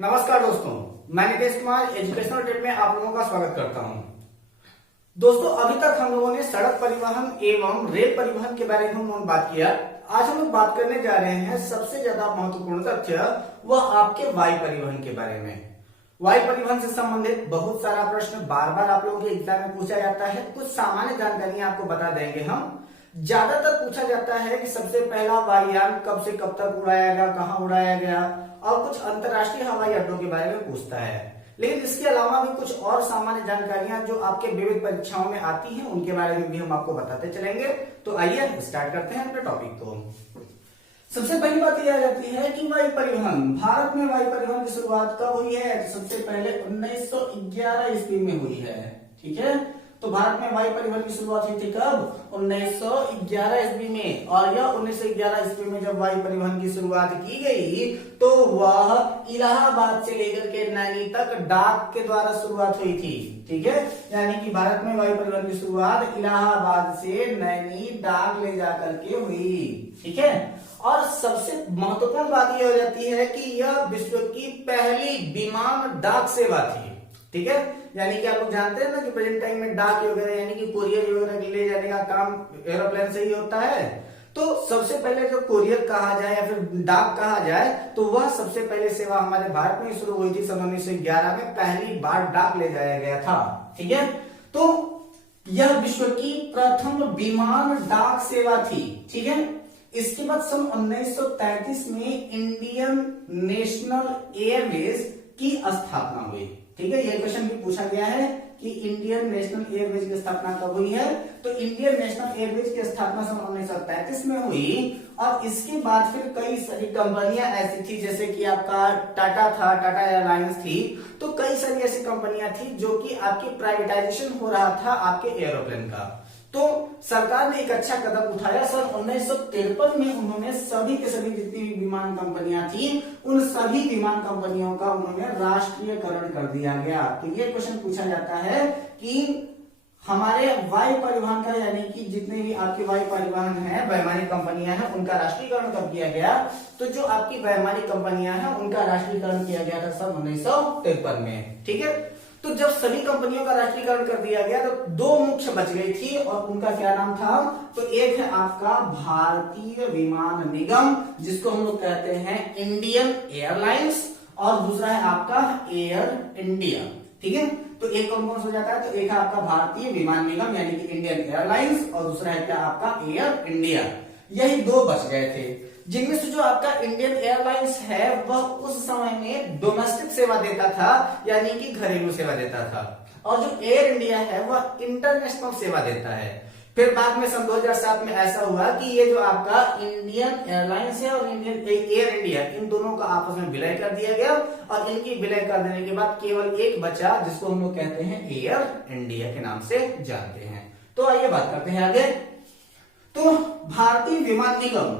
नमस्कार दोस्तों, मैं नितेश कुमार एजुकेशनल टेप में आप लोगों का स्वागत करता हूं। दोस्तों, अभी तक हम लोगों ने सड़क परिवहन एवं रेल परिवहन के बारे में हम लोग बात किया। आज हम लोग बात करने जा रहे हैं सबसे ज्यादा महत्वपूर्ण तथ्य, वह आपके वायु परिवहन के बारे में। वायु परिवहन से संबंधित बहुत सारा प्रश्न बार बार आप लोगों के एग्जाम में पूछा जाता है। कुछ सामान्य जानकारियां आपको बता देंगे हम। ज्यादातर पूछा जाता है कि सबसे पहला वायुयान कब से कब तक उड़ाया गया, कहां उड़ाया गया, और कुछ अंतरराष्ट्रीय हवाई अड्डों के बारे में पूछता है। लेकिन इसके अलावा भी कुछ और सामान्य जानकारियां जो आपके विविध परीक्षाओं में आती हैं, उनके बारे में भी हम आपको बताते चलेंगे। तो आइए स्टार्ट करते हैं अपने टॉपिक को। सबसे पहली बात यह आ जाती है कि वायु परिवहन, भारत में वायु परिवहन की शुरुआत कब हुई है? सबसे पहले 1911 ईस्वी में हुई है। ठीक है, तो भारत में वायु परिवहन की शुरुआत हुई थी कब? 1911 ईस्वी में। और यह 1911 ईस्वी में जब वायु परिवहन की शुरुआत की गई तो वह इलाहाबाद से लेकर के नैनी तक डाक के द्वारा शुरुआत हुई थी। ठीक है, यानी कि भारत में वायु परिवहन की शुरुआत इलाहाबाद से नैनी डाक ले जाकर के हुई। ठीक है, और सबसे महत्वपूर्ण बात यह हो जाती है कि यह विश्व की पहली विमान डाक सेवा थी। ठीक है, यानी कि आप लोग जानते हैं ना कि प्रेजेंट टाइम में डाक वगैरह यानी कि कुरियर वगैरह ले जाने का काम एरोप्लेन से ही होता है। तो सबसे पहले जो कुरियर कहा जाए या फिर डाक कहा जाए तो वह सबसे पहले सेवा हमारे भारत में शुरू हुई थी सन 1911 में। पहली बार डाक ले जाया गया था। ठीक है, तो यह विश्व की प्रथम विमान डाक सेवा थी। ठीक है, इसके बाद सन 1933 में इंडियन नेशनल एयरवेज की स्थापना हुई। ठीक है, यह क्वेश्चन भी पूछा गया है कि इंडियन नेशनल एयरवेज की स्थापना कब हुई है? तो इंडियन नेशनल एयरवेज की स्थापना सन 1933 में हुई। और इसके बाद फिर कई सारी कंपनियां ऐसी थी, जैसे कि आपका टाटा था, टाटा एयरलाइंस थी। तो कई सारी ऐसी कंपनियां थी जो कि आपकी प्राइवेटाइजेशन हो रहा था आपके एरोप्लेन का। तो सरकार ने एक अच्छा कदम उठाया। सन 1953 में उन्होंने सभी के सभी जितनी भी विमान कंपनियां थी उन सभी विमान कंपनियों का उन्होंने राष्ट्रीयकरण कर दिया गया। तो ये क्वेश्चन पूछा जाता है कि हमारे वायु परिवहन का, यानी कि जितने भी आपके वायु परिवहन है, वैमानिक कंपनियां हैं, उनका राष्ट्रीयकरण कब किया गया? तो जो आपकी वैमानिक कंपनियां हैं उनका राष्ट्रीयकरण किया गया था सन 1953 में। ठीक है, तो जब सभी कंपनियों का राष्ट्रीयकरण कर दिया गया तो दो मुख्य बच गई थी, और उनका क्या नाम था? तो एक है आपका भारतीय विमान निगम, जिसको हम लोग कहते हैं इंडियन एयरलाइंस, और दूसरा है आपका एयर इंडिया। ठीक है, तो एक कौन कौन हो जाता है? तो एक है आपका भारतीय विमान निगम यानी कि इंडियन एयरलाइंस, और दूसरा है क्या आपका एयर इंडिया। यही दो बच गए थे, जिनमें से जो आपका इंडियन एयरलाइंस है वह उस समय में डोमेस्टिक सेवा देता था, यानी कि घरेलू सेवा देता था, और जो एयर इंडिया है वह इंटरनेशनल सेवा देता है। फिर बाद में सन 2007 में ऐसा हुआ कि ये जो आपका इंडियन एयरलाइंस है और इंडियन एयर इंडिया, इन दोनों का आपस में विलय कर दिया गया, और इनकी विलय कर देने के बाद केवल एक बचा, जिसको हम लोग कहते हैं एयर इंडिया के नाम से जानते हैं। तो आइए बात करते हैं आगे। तो भारतीय विमान निगम,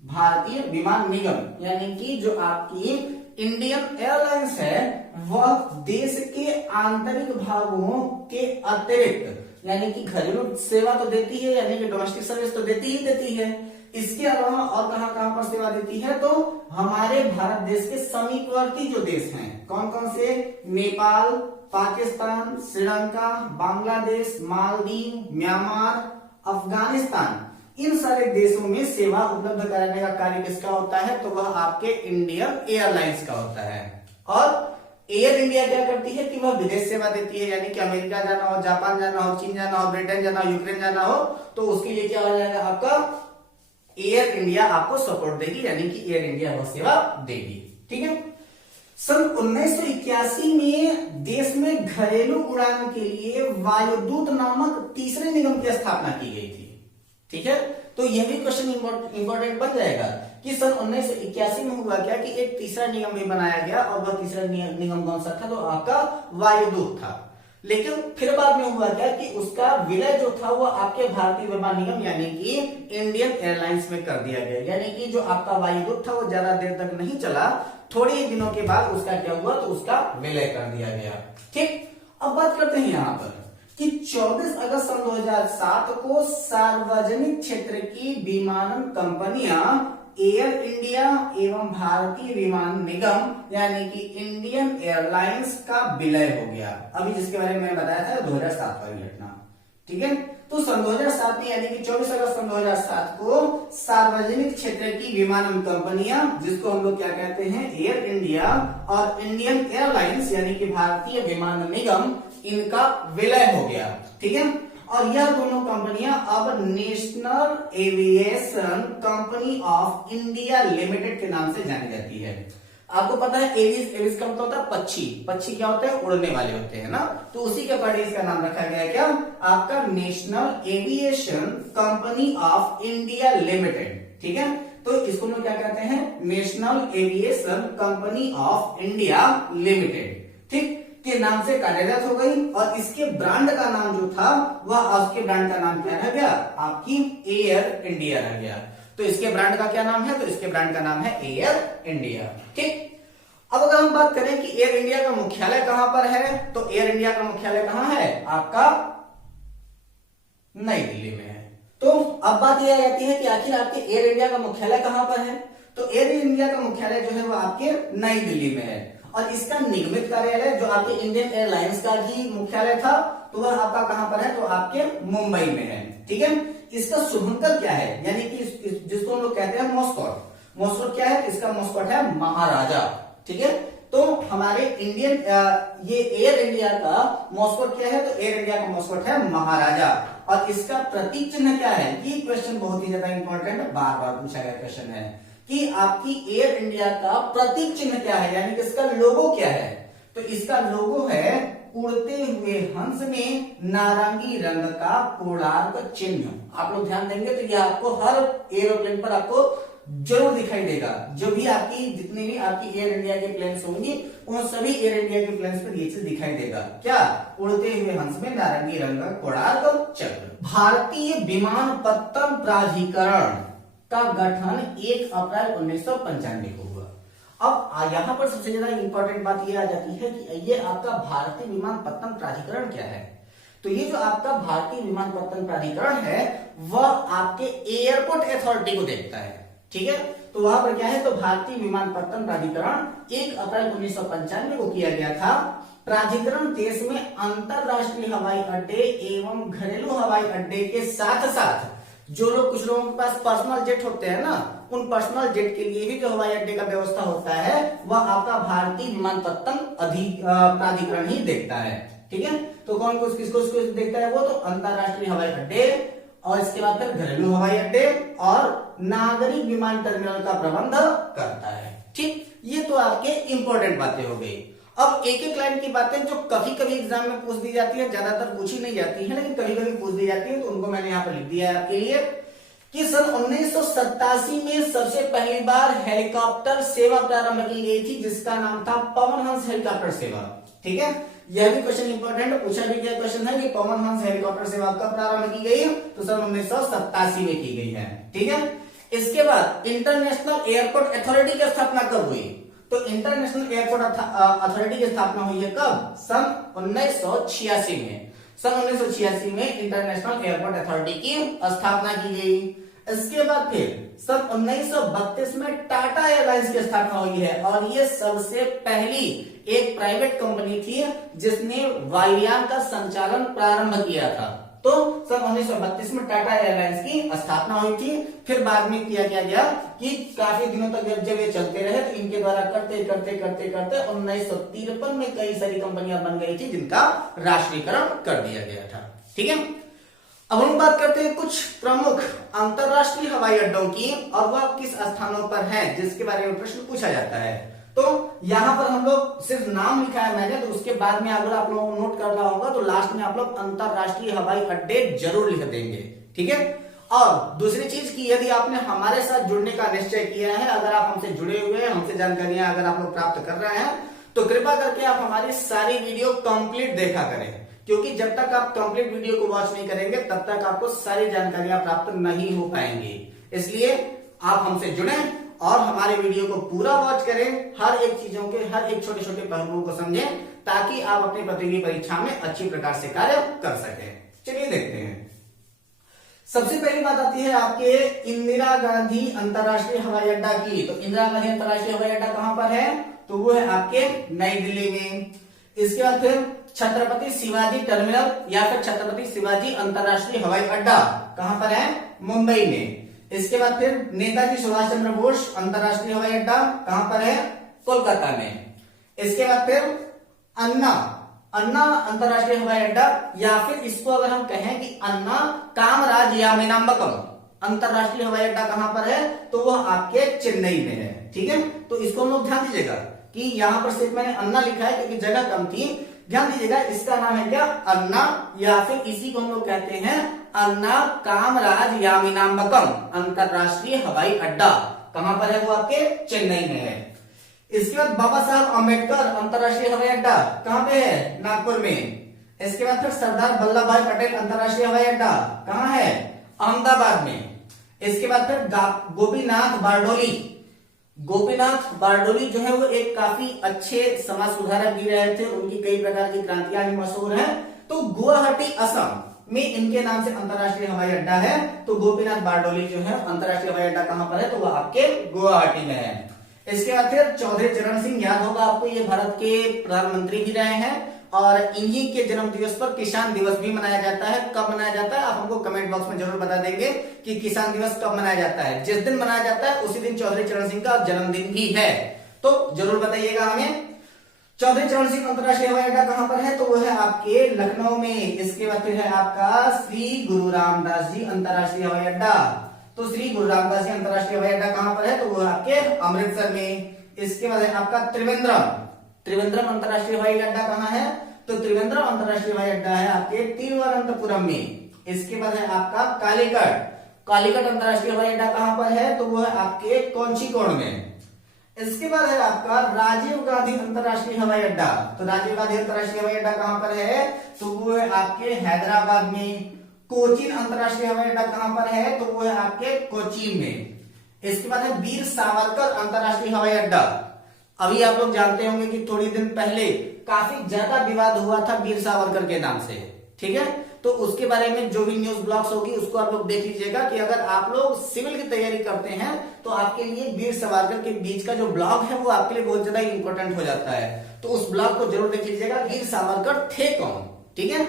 भारतीय विमान निगम यानी कि जो आपकी इंडियन एयरलाइंस है वह देश के आंतरिक भागों के अतिरिक्त, यानी कि घरेलू सेवा तो देती है, यानी कि डोमेस्टिक सर्विस तो देती ही देती है। इसके अलावा और कहां कहां पर सेवा देती है? तो हमारे भारत देश के समीपवर्ती जो देश हैं, कौन कौन से? नेपाल, पाकिस्तान, श्रीलंका, बांग्लादेश, मालदीव, म्यांमार, अफगानिस्तान, इन सारे देशों में सेवा उपलब्ध कराने का कार्य किसका होता है? तो वह आपके इंडियन एयरलाइंस का होता है। और एयर इंडिया क्या करती है कि वह विदेश सेवा देती है, यानी कि अमेरिका जाना हो, जापान जाना हो, चीन जाना हो, ब्रिटेन जाना हो, यूक्रेन जाना हो, तो उसके लिए क्या हो जाएगा? आपका एयर इंडिया आपको सपोर्ट देगी, यानी कि एयर इंडिया वह सेवा देगी। ठीक है, सन 1981 में देश में घरेलू उड़ान के लिए वायुदूत नामक तीसरे निगम की स्थापना की गई थी। ठीक है, तो यह भी क्वेश्चन इंपॉर्टेंट बन जाएगा कि सन 1981 में हुआ क्या कि एक तीसरा निगम भी बनाया गया, और वह तीसरा निगम कौन सा था? तो आपका वायुदूत था। लेकिन फिर बाद में हुआ क्या कि उसका विलय जो था वह आपके भारतीय विमान निगम यानी कि इंडियन एयरलाइंस में कर दिया गया। यानी कि जो आपका वायुदूत था वो ज्यादा देर तक नहीं चला, थोड़े ही दिनों के बाद उसका क्या हुआ? तो उसका विलय कर दिया गया। ठीक, अब बात करते हैं यहां पर कि 24 अगस्त सन 2007 को सार्वजनिक क्षेत्र की विमानन कंपनियां एयर इंडिया एवं भारतीय विमान निगम यानी कि इंडियन एयरलाइंस का विलय हो गया। अभी जिसके बारे में मैंने बताया था 2007 वाली घटना, ठीक है। तो सन 2007 में यानी कि 24 अगस्त सन 2007 को सार्वजनिक क्षेत्र की विमानन कंपनियां, जिसको हम लोग क्या कहते हैं, एयर इंडिया और इंडियन एयरलाइंस यानी कि भारतीय विमान निगम, इनका विलय हो गया, ठीक है। और यह दोनों कंपनियां अब national aviation company of India limited के नाम से जानी जाती है। आपको पता है एविस, एविस का मतलब होता है पक्षी, पक्षी क्या होते हैं, उड़ने वाले होते हैं ना, तो उसी के अकॉर्डिंग इसका नाम रखा गया है क्या, आपका national aviation company of India limited, ठीक है। तो इसको लोग क्या कहते हैं, national aviation company of India limited, ठीक, के नाम से कार्यरत हो गई। और इसके ब्रांड का नाम जो था वह, उसके ब्रांड का नाम क्या रह गया, आपकी एयर इंडिया रह गया। तो इसके ब्रांड का क्या नाम है, तो इसके ब्रांड का नाम है एयर इंडिया, ठीक। अब अगर हम बात करें कि एयर इंडिया का मुख्यालय कहां पर है, तो एयर इंडिया का मुख्यालय कहां है, आपका नई दिल्ली में है। तो अब बात यह आती है कि आखिर आपके एयर इंडिया का मुख्यालय कहां पर है, तो एयर इंडिया का मुख्यालय जो है वो आपके नई दिल्ली में है। और इसका निगमित कार्यालय जो आपके इंडियन एयरलाइंस का भी मुख्यालय था, तो वह आपका कहां पर है, तो आपके मुंबई में है, ठीक है। इसका शुभंकर क्या है, यानी कि जिसको हम लोग कहते हैं मॉस्कॉट, मॉस्कॉट क्या है, इसका मॉस्कॉट है महाराजा, ठीक है। तो हमारे इंडियन ये एयर इंडिया का मॉस्कॉट क्या है, तो एयर इंडिया का मॉस्कॉट है महाराजा। और इसका प्रतीक चिन्ह क्या है, ये क्वेश्चन बहुत ही ज्यादा इंपॉर्टेंट, बार बार पूछा गया क्वेश्चन है कि आपकी एयर इंडिया का प्रतीक चिन्ह क्या है, यानी कि इसका लोगो क्या है, तो इसका लोगो है उड़ते हुए हंस में नारंगी रंग का कोणार्क चिन्ह। आप लोग ध्यान देंगे तो यह आपको हर एरोप्लेन पर आपको जरूर दिखाई देगा। जो भी आपकी जितनी भी आपकी एयर इंडिया के प्लेन्स होंगी, उन सभी एयर इंडिया के प्लेन्स पर ये चीज दिखाई देगा, क्या, उड़ते हुए हंस में नारंगी रंग का कोणार्क चक्र। भारतीय विमानपत्तन प्राधिकरण का गठन 1 अप्रैल 1995 को हुआ। अब यहाँ पर सबसे ज्यादा इंपॉर्टेंट बात यह आ जाती है कि ये आपका भारतीय विमानपत्तन प्राधिकरण क्या है। तो ये जो आपका भारतीय विमानपत्तन प्राधिकरण है वह आपके एयरपोर्ट अथॉरिटी को देखता है, ठीक है। तो वहां पर क्या है, तो भारतीय विमानपत्तन प्राधिकरण 1 अप्रैल 1995 को किया गया था। प्राधिकरण देश में अंतरराष्ट्रीय हवाई अड्डे एवं घरेलू हवाई अड्डे के साथ साथ जो लोग, कुछ लोगों के पास पर्सनल जेट होते हैं ना, उन पर्सनल जेट के लिए भी जो हवाई अड्डे का व्यवस्था होता है वह आपका भारतीय विमानपत्तन प्राधिकरण ही देखता है, ठीक है। तो कौन कुछ किसको देखता है, वो तो अंतरराष्ट्रीय हवाई अड्डे और इसके बाद फिर घरेलू हवाई अड्डे और नागरिक विमान टर्मिनल का प्रबंध करता है, ठीक। ये तो आपके इंपॉर्टेंट बातें हो गई। अब एक एक लाइन की बातें जो कभी कभी एग्जाम में पूछ दी जाती है, ज्यादातर पूछी नहीं जाती है लेकिन कभी कभी पूछ दी जाती है, तो उनको मैंने यहाँ पर लिख दिया है आपके लिए कि सन 1987 में सबसे पहली बार हेलीकॉप्टर सेवा प्रारंभ की गई थी, जिसका नाम था पवन हंस हेलीकॉप्टर सेवा, ठीक है। यह भी क्वेश्चन इंपॉर्टेंट पूछा भी गया क्वेश्चन है कि पवन हंस हेलीकॉप्टर सेवा कब प्रारंभ की गई, तो सन 1987 में की गई है, ठीक है। इसके बाद इंटरनेशनल एयरपोर्ट अथॉरिटी की स्थापना कब हुई, तो इंटरनेशनल एयरपोर्ट अथॉरिटी की स्थापना हुई है कब, सन 1986 में। सन 1986 में इंटरनेशनल एयरपोर्ट अथॉरिटी की स्थापना की गई। इसके बाद फिर सन 1932 में टाटा एयरलाइंस की स्थापना हुई है और ये सबसे पहली एक प्राइवेट कंपनी थी जिसने वायुयान का संचालन प्रारंभ किया था। तो सन 1932 में टाटा एयरलाइंस की स्थापना हुई थी। फिर बाद में किया गया कि काफी दिनों तक जब ये चलते रहे तो इनके द्वारा करते 1953 में कई सारी कंपनियां बन गई थी जिनका राष्ट्रीयकरण कर दिया गया था, ठीक है। अब हम बात करते हैं कुछ प्रमुख अंतरराष्ट्रीय हवाई अड्डों की और वह किस स्थानों पर हैं जिसके बारे में प्रश्न पूछा जाता है। तो यहां पर हम लोग सिर्फ नाम लिखा है मैंने, तो उसके बाद में अगर आप लोगों को नोट करना होगा तो लास्ट में आप लोग अंतरराष्ट्रीय हवाई अड्डे जरूर लिख देंगे, ठीक है। और दूसरी चीज की यदि आपने हमारे साथ जुड़ने का निश्चय किया है, अगर आप हमसे जुड़े हुए हैं, हमसे जानकारियां अगर आप लोग प्राप्त कर रहे हैं, तो कृपया करके आप हमारी सारी वीडियो कंप्लीट देखा करें, क्योंकि जब तक आप कंप्लीट वीडियो को वॉच नहीं करेंगे तब तक आपको सारी जानकारियां प्राप्त नहीं हो पाएंगी। इसलिए आप हमसे जुड़े और हमारे वीडियो को पूरा वॉच करें, हर एक चीजों के हर एक छोटे छोटे पहलुओं को समझें ताकि आप अपनी प्रतियोगी परीक्षा में अच्छी प्रकार से कार्य कर सकें। चलिए देखते हैं। सबसे पहली बात आती है आपके इंदिरा गांधी अंतरराष्ट्रीय हवाई अड्डा की। तो इंदिरा गांधी अंतरराष्ट्रीय हवाई अड्डा कहां पर है? तो वो है आपके नई दिल्ली में। इसके बाद फिर छत्रपति शिवाजी टर्मिनल या फिर छत्रपति शिवाजी अंतरराष्ट्रीय हवाई अड्डा कहां पर है? मुंबई में। इसके बाद फिर नेताजी सुभाष चंद्र बोस अंतरराष्ट्रीय हवाई अड्डा कहां पर है? कोलकाता में। इसके बाद फिर अन्ना अंतरराष्ट्रीय हवाई अड्डा, या फिर इसको अगर हम कहें कि अन्ना कामराज यामिनाम्बकम अंतरराष्ट्रीय हवाई अड्डा कहां पर है? तो वह आपके चेन्नई में है। ठीक है, तो इसको हम लोग ध्यान दीजिएगा कि यहां पर सिर्फ मैंने अन्ना लिखा है क्योंकि जगह कम थी। ध्यान दीजिएगा, इसका नाम है क्या? अन्ना, या फिर इसी को हम लोग कहते हैं अन्ना कामराज यामिनाम्बकम अंतरराष्ट्रीय हवाई अड्डा। कहां पर है? वो आपके चेन्नई में है। इसके बाद बाबा साहब अम्बेडकर अंतरराष्ट्रीय हवाई अड्डा कहां पे है? नागपुर में। इसके बाद फिर सरदार वल्लभ भाई पटेल अंतरराष्ट्रीय हवाई अड्डा कहां है? अहमदाबाद में। इसके बाद फिर गोपीनाथ बारडोली जो है वो एक काफी अच्छे समाज सुधारक भी रहे थे। उनकी कई प्रकार की क्रांतियां भी मशहूर हैं। तो गुवाहाटी असम में इनके नाम से अंतरराष्ट्रीय हवाई अड्डा है। तो गोपीनाथ बारडोली जो है अंतरराष्ट्रीय हवाई अड्डा कहां पर है? तो वह आपके गुवाहाटी में है। इसके बाद फिर चौधरी चरण सिंह, याद होगा आपको, ये भारत के प्रधानमंत्री भी रहे हैं और इन्हीं के जन्म दिवस पर किसान दिवस भी मनाया जाता है। कब मनाया जाता है आप हमको कमेंट बॉक्स में जरूर बता देंगे कि किसान दिवस कब मनाया जाता है। जिस दिन मनाया जाता है उसी दिन चौधरी चरण सिंह का जन्मदिन भी है, तो जरूर बताइएगा हमें। चौधरी चरण सिंह अंतरराष्ट्रीय हवाई अड्डा कहां पर है? तो वो है आपके लखनऊ में। इसके बाद फिर है आपका श्री गुरु रामदास जी अंतरराष्ट्रीय हवाई अड्डा। तो श्री गुरु रामदास जी अंतरराष्ट्रीय हवाई अड्डा कहां पर है? तो वो आपके अमृतसर में। इसके बाद है आपका त्रिवेंद्रम अंतरराष्ट्रीय हवाई अड्डा कहां है? तो त्रिवेंद्रम अंतरराष्ट्रीय हवाई अड्डा है आपके तिरुवनंतपुरम में। इसके बाद है आपका कालीकट अंतरराष्ट्रीय हवाई अड्डा कहां पर है? तो वो है आपके कोझिकोड में। इसके बाद है आपका राजीव गांधी अंतरराष्ट्रीय हवाई अड्डा। तो राजीव गांधी अंतरराष्ट्रीय हवाई अड्डा कहां पर है? तो वो है आपके हैदराबाद में। कोचीन अंतरराष्ट्रीय हवाई अड्डा कहां पर है? तो वो है आपके कोचीन में। इसके बाद है वीर सावरकर अंतरराष्ट्रीय हवाई अड्डा। अभी आप लोग जानते होंगे कि थोड़ी दिन पहले काफी ज्यादा विवाद हुआ था वीर सावरकर के नाम से। ठीक है, तो उसके बारे में जो भी न्यूज ब्लॉग्स होगी उसको आप लोग देख लीजिएगा कि अगर आप लोग सिविल की तैयारी करते हैं तो आपके लिए वीर सावरकर के बीच का जो ब्लॉग है वो आपके लिए बहुत ज्यादा इंपॉर्टेंट हो जाता है। तो उस ब्लॉग को जरूर देख लीजिएगा, वीर सावरकर थे कौन। ठीक है,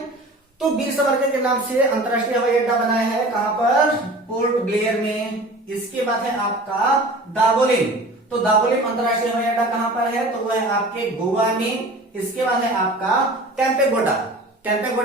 तो वीर सावरकर के नाम से अंतरराष्ट्रीय हवाई अड्डा बनाया है कहां पर? पोर्ट ब्लेयर में। इसके बाद है आपका दावोलिम। तो दावोलिम अंतरराष्ट्रीय हवाई अड्डा कहां पर है? तो वह है आपके गोवा में। इसके बाद है आपका कैंपेगौड़ा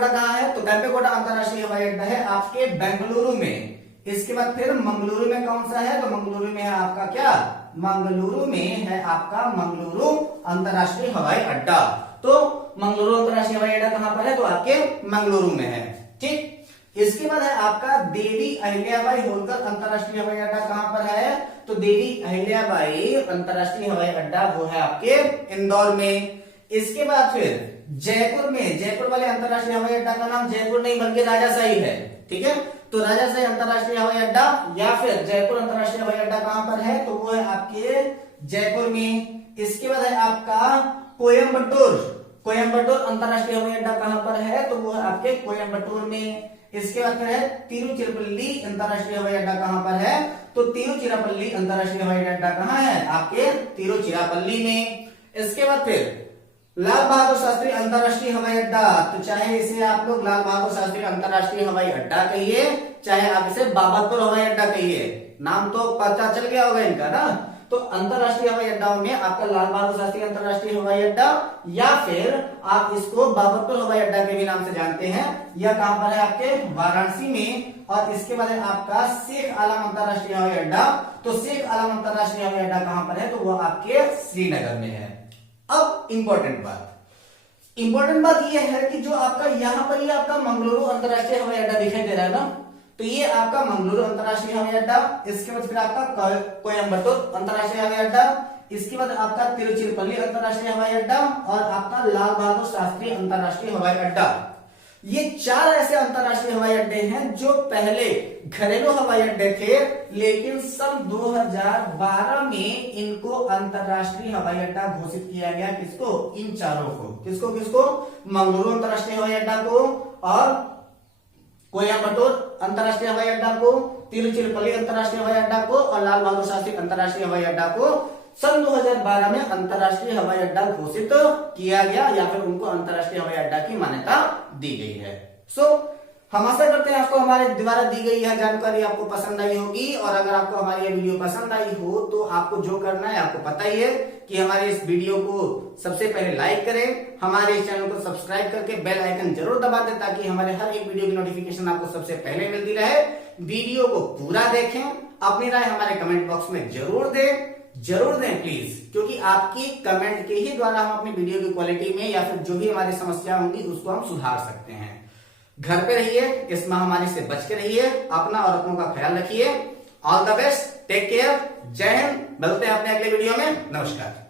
कहां है? तो कैंपेगौड़ा अंतरराष्ट्रीय हवाई अड्डा है आपके बेंगलुरु में। इसके बाद फिर मंगलुरु में कौन सा है? तो मंगलुरु में है आपका क्या? मंगलुरु में है आपका मंगलुरु अंतरराष्ट्रीय हवाई अड्डा। तो मंगलुरु अंतरराष्ट्रीय हवाई अड्डा कहां पर है? तो आपके मंगलुरु में है। ठीक, इसके बाद है आपका देवी अहिल्याबाई होलकर अंतरराष्ट्रीय हवाई अड्डा कहां पर है? तो देवी अहिल्याबाई अंतरराष्ट्रीय हवाई अड्डा वो है आपके इंदौर में। इसके बाद फिर जयपुर वाले अंतरराष्ट्रीय हवाई अड्डा का नाम जयपुर नहीं बल्कि राजाशाही है। ठीक है, तो राजाशाही अंतरराष्ट्रीय हवाई अड्डा या फिर जयपुर अंतरराष्ट्रीय हवाई अड्डा कहां पर है? तो वो है आपके जयपुर में। इसके बाद है आपका कोयम्बटूर अंतरराष्ट्रीय हवाई अड्डा कहां पर है? तो वो है आपके कोयम्बटूर में। इसके बाद फिर है तिरुचिरापल्ली अंतरराष्ट्रीय हवाई अड्डा कहां पर है? तो तिरुचिरापल्ली अंतरराष्ट्रीय हवाई अड्डा कहां है? आपके तिरुचिरापल्ली में। इसके बाद फिर लाल बहादुर शास्त्री अंतरराष्ट्रीय हवाई अड्डा। तो चाहे इसे आप लोग लाल बहादुर शास्त्री अंतरराष्ट्रीय हवाई अड्डा कहिए, चाहे आप इसे बाबतपुर हवाई अड्डा कहिए, नाम तो पता चल गया होगा इनका ना। तो अंतरराष्ट्रीय हवाई अड्डाओं में आपका लाल बहादुर शास्त्री अंतरराष्ट्रीय हवाई अड्डा या फिर आप इसको बाबतपुर हवाई अड्डा के भी नाम से जानते हैं। यह कहां पर है? आपके वाराणसी में। और इसके बाद है आपका शेख आलम अंतरराष्ट्रीय हवाई अड्डा। तो शेख आलम अंतरराष्ट्रीय हवाई अड्डा कहां पर है? तो वो आपके श्रीनगर में है। अब इंपॉर्टेंट बात यह है कि जो आपका यहां पर ये आपका मंगलुरु अंतरराष्ट्रीय हवाई अड्डा दिखाई दे रहा है ना, तो ये आपका मंगलुरु अंतरराष्ट्रीय हवाई अड्डा। इसके बाद फिर आपका कोयम्बटूर अंतरराष्ट्रीय हवाई अड्डा। इसके बाद आपका तिरुचिरापल्ली अंतरराष्ट्रीय हवाई अड्डा और आपका लाल बहादुर शास्त्री अंतरराष्ट्रीय हवाई अड्डा। ये 4 ऐसे अंतरराष्ट्रीय हवाई अड्डे हैं जो पहले घरेलू हवाई अड्डे थे, लेकिन सन 2012 में इनको अंतरराष्ट्रीय हवाई अड्डा घोषित किया गया। किसको? इन चारों को। किसको? मंगलुरु अंतरराष्ट्रीय हवाई अड्डा को और कोयम्बटूर अंतर्राष्ट्रीय हवाई अड्डा को, तिरुचिरापल्ली अंतर्राष्ट्रीय हवाई अड्डा को और लाल बहादुर शास्त्री अंतर्राष्ट्रीय हवाई अड्डा को सन 2012 में अंतर्राष्ट्रीय हवाई अड्डा घोषित किया गया या फिर उनको अंतर्राष्ट्रीय हवाई अड्डा की मान्यता दी गई है। हम आशा करते हैं आपको हमारे द्वारा दी गई यह जानकारी आपको पसंद आई होगी, और अगर आपको हमारी यह वीडियो पसंद आई हो तो आपको जो करना है आपको पता ही है कि हमारे इस वीडियो को सबसे पहले लाइक करें, हमारे इस चैनल को सब्सक्राइब करके बेल आइकन जरूर दबा दें ताकि हमारे हर एक वीडियो की नोटिफिकेशन आपको सबसे पहले मिलती रहे। वीडियो को पूरा देखें, अपनी राय हमारे कमेंट बॉक्स में जरूर दें प्लीज, क्योंकि आपकी कमेंट के ही द्वारा हम अपनी वीडियो की क्वालिटी में या फिर जो भी हमारी समस्या होंगी उसको हम सुधार सकते हैं। घर पे रहिए, इस महामारी से बच के रहिए, अपना और अपनों का ख्याल रखिए। All the best, take care, जय हिंद। मिलते हैं अपने अगले वीडियो में। नमस्कार।